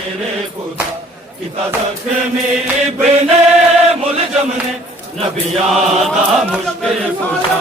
शेरे खुदा किता जख्मी इब्ने मुलजम ने नबियां दा मुश्किल कुशा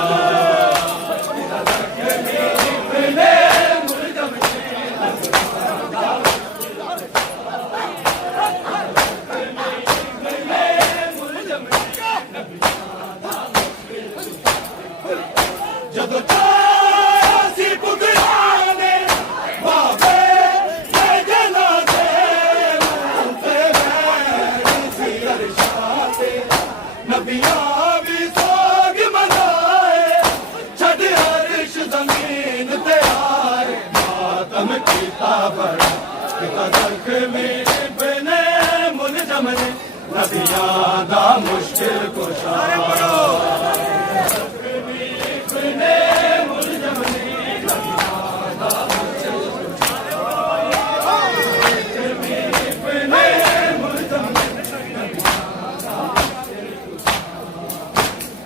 नबियां दा मुश्किल कुशा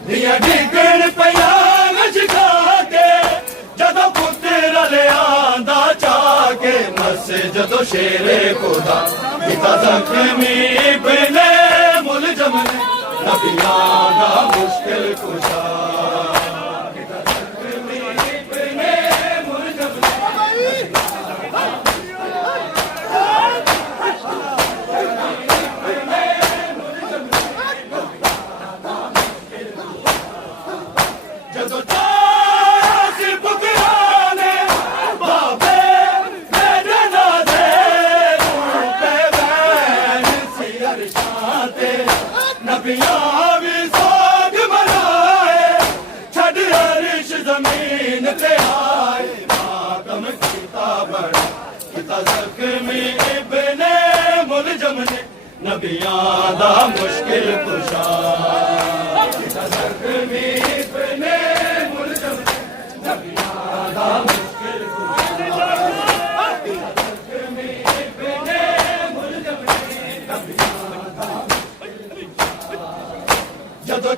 दिया डिगण पिया नशका के जदों पुत्र लियांदा चाके मसे जदों शेरे खुदा किता जख्मी इब्ने मुलजम ने नबियां दा मुश्किल कुशा जमीन ते आए मातम किता बड़ा किता जख्मी इब्ने मुलजम ने नबियां दा मुश्किल कुशा किता जख्मी इब्ने मुलजम ने नबियां दा मुश्किल कुशा जख्मी इब्ने मुलजम ने नबियां दा जदों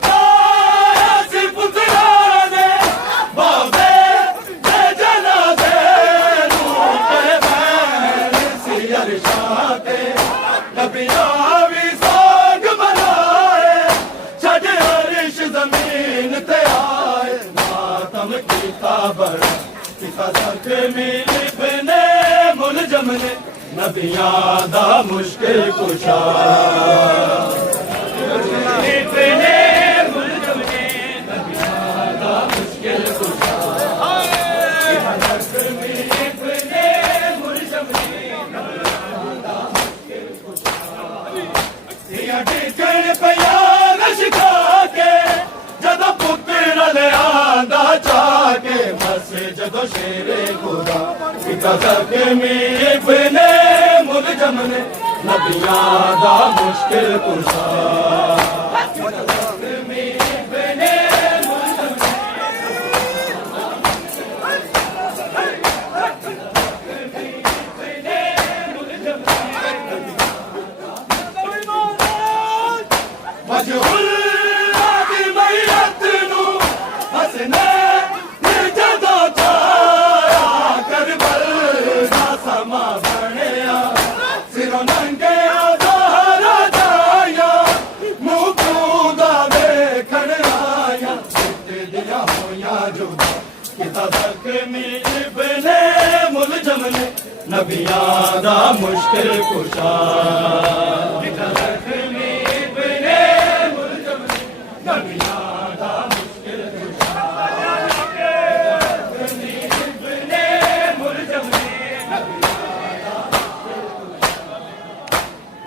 बड़ा किता जख्मी इब्ने मुलजम ने नबियां दा मुश्किल कुशा इब्ने मुलजम ने नबियां दा मुश्किल कुशा किता जख्मी इब्ने मुलजम ने नबियां दा मुश्किल कुशा दिया डिगण पिया नशका के जदों पुत्र लियांदा चाके मसे जदों शेरे खुदा किता जख्मी इब्ने मुलजम ने नबियां दा मुश्किल कुशा जख्मी इब्ने मुलजम मजहूल किता जख्मी इब्ने मुलजम ने नबियां दा मुश्किल कुशा किता जख्मी इब्ने मुलजम ने नबियां दा मुश्किल कुशा जख्मी इब्ने मुलजम ने नबियां दा मुश्किल कुशा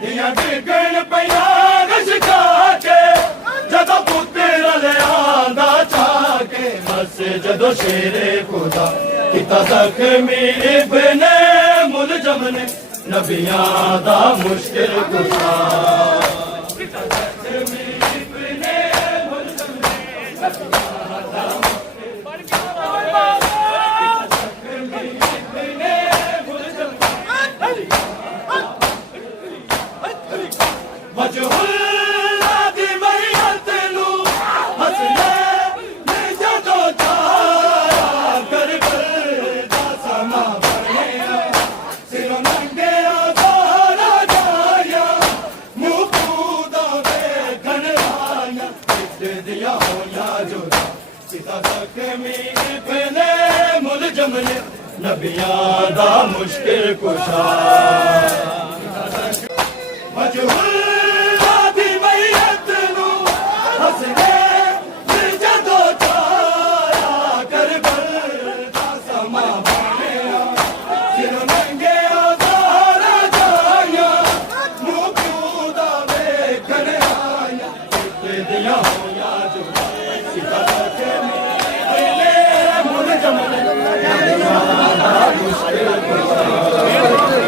दिया डिगण पिया नशका के जदों पुत्र लियांदा चाके मसे जदों शेरे खुदा किता जख्मी इब्ने मुलजम ने नबियां दा मुश्किल कुशा किता जख्मी इब्ने मुलजम ने नबियां दा मुश्किल कुशा जख्मी इब्ने मुलजम मजहूल सिरों नंगे ਨਬੀਆਂ ਦਾ ਮੁਸ਼ਕਿਲ ਕੁਸ਼ਾ ਮਜਹੂਲ ਦੀ ਮਈਅਤ ਨੂੰ ਹੱਸਦੇ ਜਦੋਂ ਚਾਇਆ ਕਰਬਲ ਦਾ ਸਮਾਂ ਬਣਿਆ ਸਿਰ ਨੰਗਿਆ ਜ਼ਾਰਾ ਜਾਇਆ ਮੂੰਹ ਪਿਓ ਦਾ ਵੇਖਣ ਆਇਆ ਤੇ ਦੀਆਂ